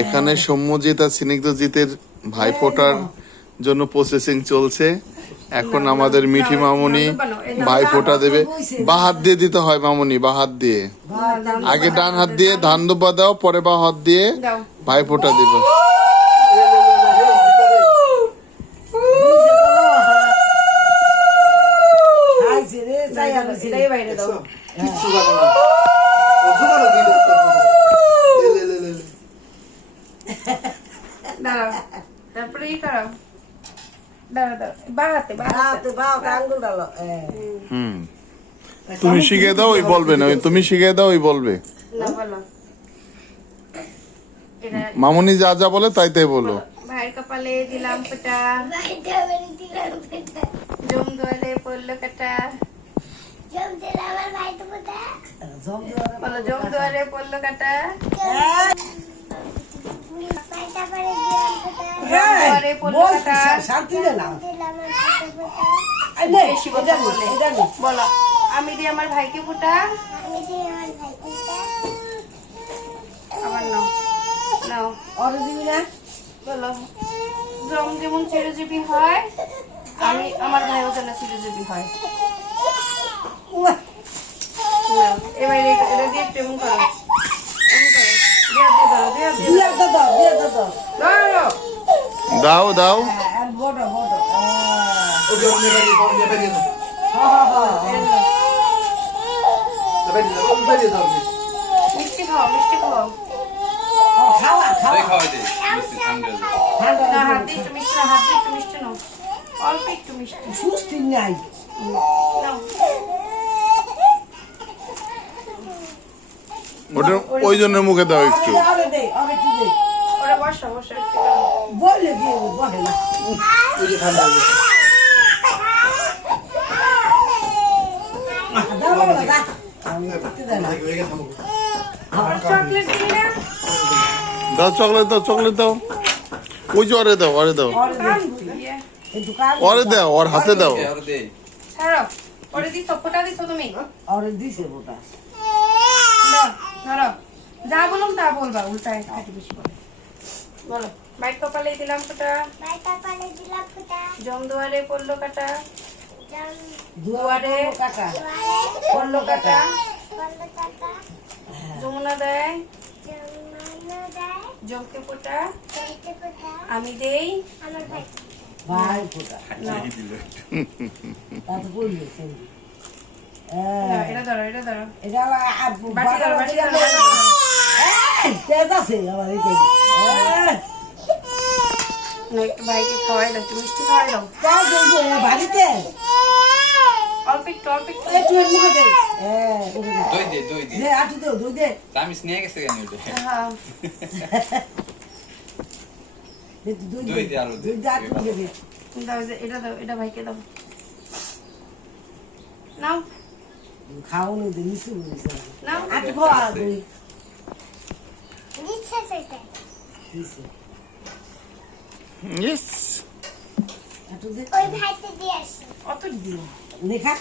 এখানে সৌম্যজিৎ আর স্নিগ্ধজিতের ভাইফোঁটার জন্য প্রসেসিং চলছে। এখন আমাদের মিঠি মামুনি ভাইফোঁটা দেবে। বা হাত দিয়ে দিতে হয় মামুনি, বা হাত দিয়ে। আগে ডান হাত দিয়ে ধান দুব্বা দাও, পরে বা হাত দিয়ে ভাইফোঁটা দিবে। তারপরে ই করো, বাড়াতে আঙ্গুল ডালো। তুমি শিখিয়ে দাও, ওই বলবে না। তুমি শিখিয়ে দাও, ওই বলবে। মামুনি যা যা বলে তাই তাই বলো। ভাইয়ের কপালে দিলাম ফোঁটা, জম দুয়ারে পড়লো কাটা, জম দুয়ারে পড়লো কাটা, বলো আমি দিই আমার ভাইকে ফোঁটা। আমার নাও নাও অরে দিবি না। বলো জম যেমন চিরজীবী হয়, আমি আমার ভাইও যেন চিরজীবী হয়। এবার এটা দিয়ে কেমন করো, দাও দাও। মিষ্টি খাও, মিষ্টি খাও। হাত দিয়ে একটু মিষ্টি নাও, হাত দিয়ে একটু মিষ্টি নাও, অল্প একটু মিষ্টি। সুস্থি নাই ওটা ওই জন্য মুখে দাও একটু। ওরা বসো বসো বললে দিয়ে বলে না। চকলেট দিই না। দাও চকলেট দাও, চকলেট দাও। ওই যে অরে দাও, অরে দাও, অরে দাও, ওর হাতে দাও। ছাড়ো, ওরে দিছো, ফোঁটা দিছো তুমি। ওরে দিছে ফোঁটা। ধরো, যা বলুন তা বলবা, উল্টায় কাটি বেশি করে। বলো ভাই কপালে দিলাম ফোঁটা, জম দুয়ারে পড়লো কাটা, দুয়ারে পড়লো কাটা, যমুনা দেয় জমকে ফোঁটা, আমি দেই ভাই ফোঁটা। এটা ধরো, এটা ধরো, এটা বাটি ধরো, বাটি ধরো। একটু ভাইকে খাওয়াই দাও, একটু মিষ্টি খাওয়াই দাও। বাড়িতে অল্প একটু, অল্প একটু। এটা দাও, এটা ভাইকে দাও। নাও খাওয়ানো নাও। ইয়েস। অত দিও লেখা